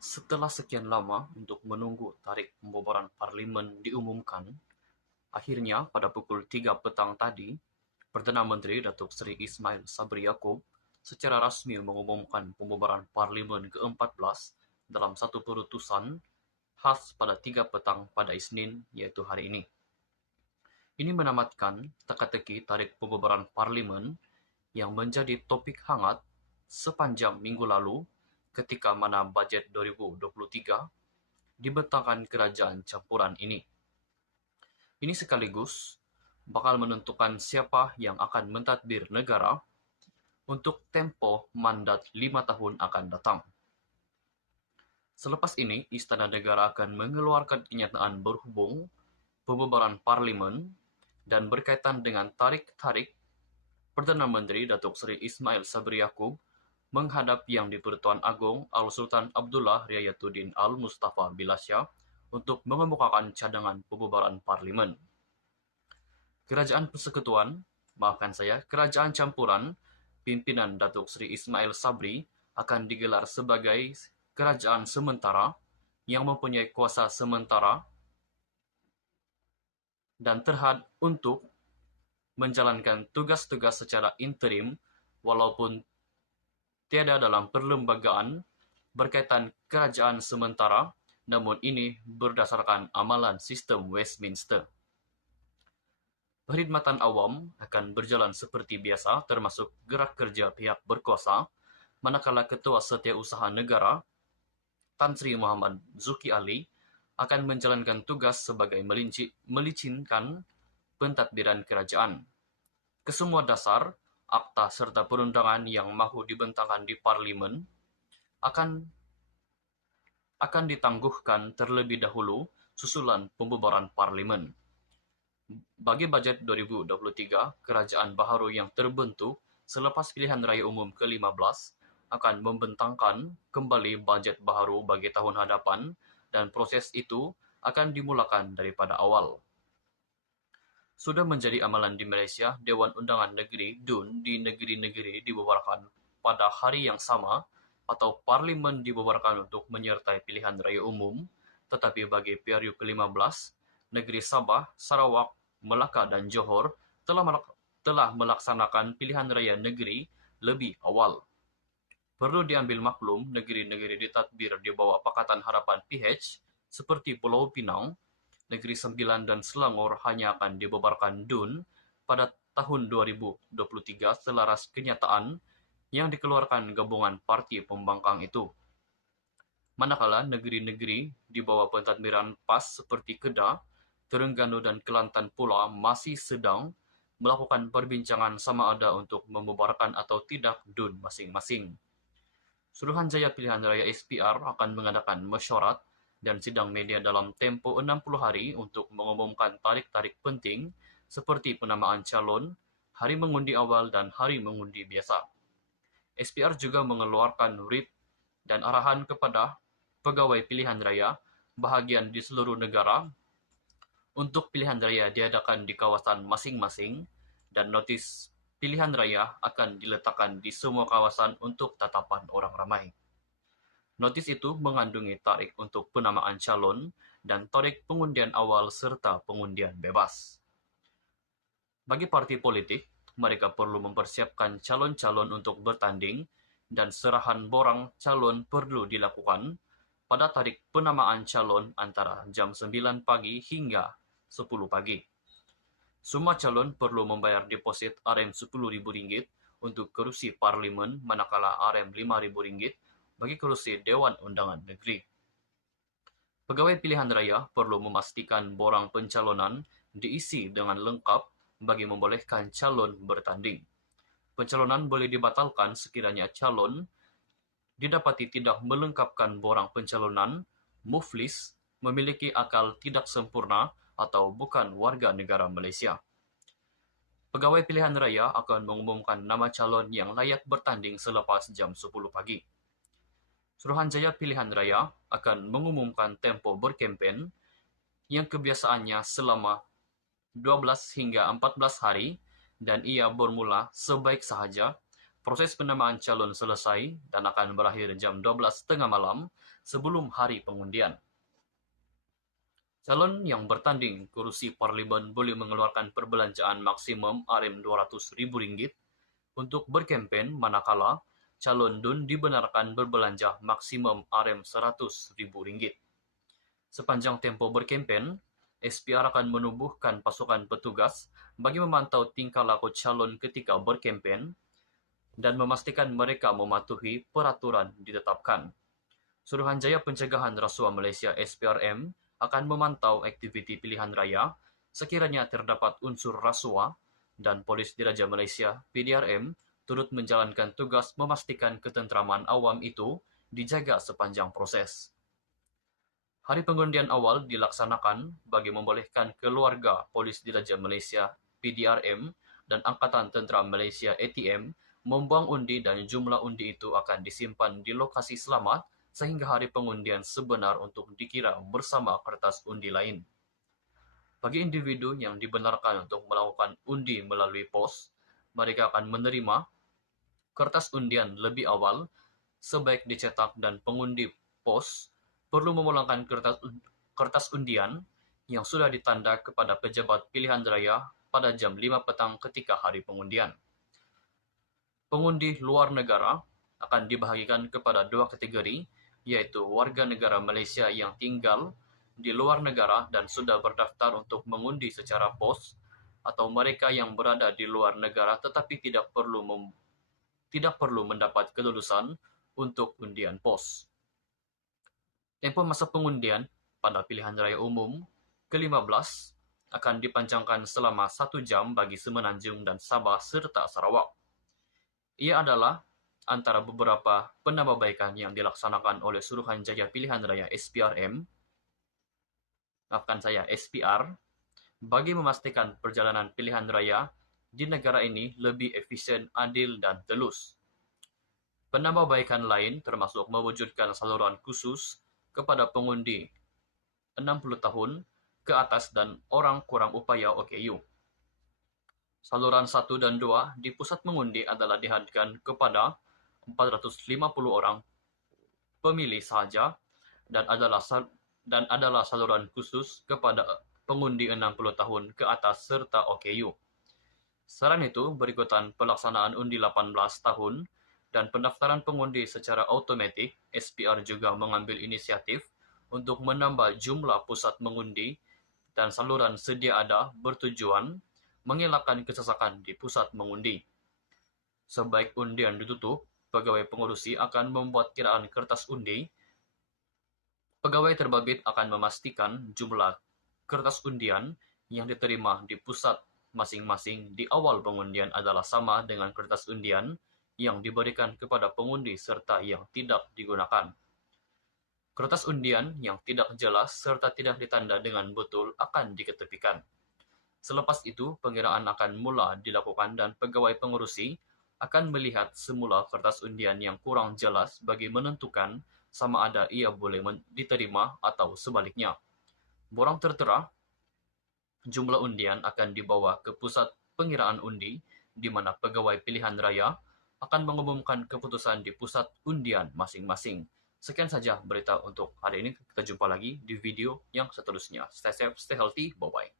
Setelah sekian lama untuk menunggu tarikh pembubaran parlimen diumumkan, akhirnya pada pukul 3 petang tadi, Perdana Menteri Datuk Seri Ismail Sabri Yaakob secara rasmi mengumumkan pembubaran parlimen ke-14 dalam satu keputusan khas pada 3 petang pada Isnin, yaitu hari ini. Ini menamatkan teka-teki tarikh pembubaran parlimen yang menjadi topik hangat sepanjang minggu lalu ketika mana bajet 2023 dibentangkan kerajaan campuran ini. Ini sekaligus bakal menentukan siapa yang akan mentadbir negara untuk tempoh mandat 5 tahun akan datang. Selepas ini, Istana Negara akan mengeluarkan kenyataan berhubung pembubaran parlimen dan berkaitan dengan tarik-tarik Perdana Menteri Datuk Seri Ismail Sabri Yaakob menghadap Yang di-Pertuan Agong Al-Sultan Abdullah Riayatuddin Al-Mustafa Bilasya untuk mengemukakan cadangan pembubaran parlimen. Kerajaan campuran pimpinan Datuk Seri Ismail Sabri akan digelar sebagai kerajaan sementara yang mempunyai kuasa sementara dan terhad untuk menjalankan tugas-tugas secara interim walaupun tiada dalam perlembagaan berkaitan kerajaan sementara, namun ini berdasarkan amalan sistem Westminster. Perkhidmatan awam akan berjalan seperti biasa termasuk gerak kerja pihak berkuasa, manakala Ketua Setiausaha Negara Tan Sri Muhammad Zuki Ali akan menjalankan tugas sebagai melicinkan pentadbiran kerajaan. Kesemua dasar, akta serta perundangan yang mahu dibentangkan di parlimen akan ditangguhkan terlebih dahulu susulan pembubaran parlimen. Bagi bajet 2023, kerajaan baharu yang terbentuk selepas pilihan raya umum ke-15 akan membentangkan kembali bajet baharu bagi tahun hadapan dan proses itu akan dimulakan daripada awal. Sudah menjadi amalan di Malaysia, Dewan Undangan Negeri (DUN) di negeri-negeri dibubarkan pada hari yang sama atau parlimen dibubarkan untuk menyertai pilihan raya umum, tetapi bagi PRU ke-15, negeri Sabah, Sarawak, Melaka dan Johor telah melaksanakan pilihan raya negeri lebih awal. Perlu diambil maklum, negeri-negeri ditadbir di bawah Pakatan Harapan PH seperti Pulau Pinang, Negeri Sembilan dan Selangor hanya akan dibubarkan DUN pada tahun 2023 selaras kenyataan yang dikeluarkan gabungan parti pembangkang itu. Manakala negeri-negeri di bawah pentadbiran PAS seperti Kedah, Terengganu dan Kelantan pula masih sedang melakukan perbincangan sama ada untuk membubarkan atau tidak DUN masing-masing. Suruhanjaya Pilihan Raya SPR akan mengadakan mesyuarat dan sidang media dalam tempoh 60 hari untuk mengumumkan tarik-tarik penting seperti penamaan calon, hari mengundi awal dan hari mengundi biasa. SPR juga mengeluarkan writ dan arahan kepada pegawai pilihan raya bahagian di seluruh negara untuk pilihan raya diadakan di kawasan masing-masing dan notis pilihan raya akan diletakkan di semua kawasan untuk tatapan orang ramai. Notis itu mengandungi tarikh untuk penamaan calon dan tarikh pengundian awal serta pengundian bebas. Bagi parti politik, mereka perlu mempersiapkan calon-calon untuk bertanding dan serahan borang calon perlu dilakukan pada tarikh penamaan calon antara jam 9 pagi hingga 10 pagi. Semua calon perlu membayar deposit RM10,000 untuk kerusi parlimen manakala RM5,000 bagi kerusi Dewan Undangan Negeri. Pegawai pilihan raya perlu memastikan borang pencalonan diisi dengan lengkap bagi membolehkan calon bertanding. Pencalonan boleh dibatalkan sekiranya calon didapati tidak melengkapkan borang pencalonan, muflis, memiliki akal tidak sempurna atau bukan warga negara Malaysia. Pegawai pilihan raya akan mengumumkan nama calon yang layak bertanding selepas jam 10 pagi. Suruhanjaya Pilihan Raya akan mengumumkan tempo berkempen yang kebiasaannya selama 12 hingga 14 hari dan ia bermula sebaik sahaja Proses penamaan calon selesai dan akan berakhir jam 12.30 malam sebelum hari pengundian. Calon yang bertanding kursi parlimen boleh mengeluarkan perbelanjaan maksimum Rm200.000 untuk berkempen, manakala calon DUN dibenarkan berbelanja maksimum Rm100.000. Sepanjang tempoh berkempen, SPR akan menubuhkan pasukan petugas bagi memantau tingkah laku calon ketika berkempen dan memastikan mereka mematuhi peraturan ditetapkan. Suruhanjaya Pencegahan Rasuah Malaysia (SPRM) akan memantau aktiviti pilihan raya sekiranya terdapat unsur rasuah, dan Polis Diraja Malaysia (PDRM) turut menjalankan tugas memastikan ketenteraman awam itu dijaga sepanjang proses. Hari pengundian awal dilaksanakan bagi membolehkan keluarga Polis Diraja Malaysia (PDRM) dan Angkatan Tentera Malaysia (ATM) membuang undi, dan jumlah undi itu akan disimpan di lokasi selamat sehingga hari pengundian sebenar untuk dikira bersama kertas undi lain. Bagi individu yang dibenarkan untuk melakukan undi melalui pos, mereka akan menerima kertas undian lebih awal sebaik dicetak, dan pengundi pos perlu memulangkan kertas undian yang sudah ditanda kepada pejabat pilihan raya pada jam 5 petang ketika hari pengundian. Pengundi luar negara akan dibahagikan kepada dua kategori, yaitu warga negara Malaysia yang tinggal di luar negara dan sudah berdaftar untuk mengundi secara pos, atau mereka yang berada di luar negara tetapi tidak perlu mendapat kelulusan untuk undian pos. Tempoh masa pengundian pada pilihan raya umum ke-15 akan dipanjangkan selama 1 jam bagi Semenanjung dan Sabah serta Sarawak. Ia adalah antara beberapa penambahbaikan yang dilaksanakan oleh Suruhanjaya Pilihan Raya (SPRM), SPR, bagi memastikan perjalanan pilihan raya di negara ini lebih efisien, adil, dan telus. Penambahbaikan lain termasuk mewujudkan saluran khusus kepada pengundi 60 tahun ke atas dan orang kurang upaya OKU. Saluran 1 dan 2 di pusat mengundi adalah dihadirkan kepada 450 orang pemilih sahaja dan adalah saluran khusus kepada pengundi 60 tahun ke atas serta OKU. Selain itu, berikutan pelaksanaan undi 18 tahun dan pendaftaran pengundi secara automatik, SPR juga mengambil inisiatif untuk menambah jumlah pusat mengundi dan saluran sedia ada bertujuan mengelakkan kesesakan di pusat mengundi. Sebaik undian ditutup, pegawai pengurusi akan membuat kiraan kertas undi. Pegawai terbabit akan memastikan jumlah kertas undian yang diterima di pusat masing-masing di awal pengundian adalah sama dengan kertas undian yang diberikan kepada pengundi serta yang tidak digunakan. Kertas undian yang tidak jelas serta tidak ditanda dengan betul akan diketepikan. Selepas itu, pengiraan akan mula dilakukan dan pegawai pengurusi akan melihat semula kertas undian yang kurang jelas bagi menentukan sama ada ia boleh diterima atau sebaliknya. Borang tertera, jumlah undian akan dibawa ke pusat pengiraan undi, di mana pegawai pilihan raya akan mengumumkan keputusan di pusat undian masing-masing. Sekian saja berita untuk hari ini. Kita jumpa lagi di video yang seterusnya. Stay safe, stay healthy, bye-bye.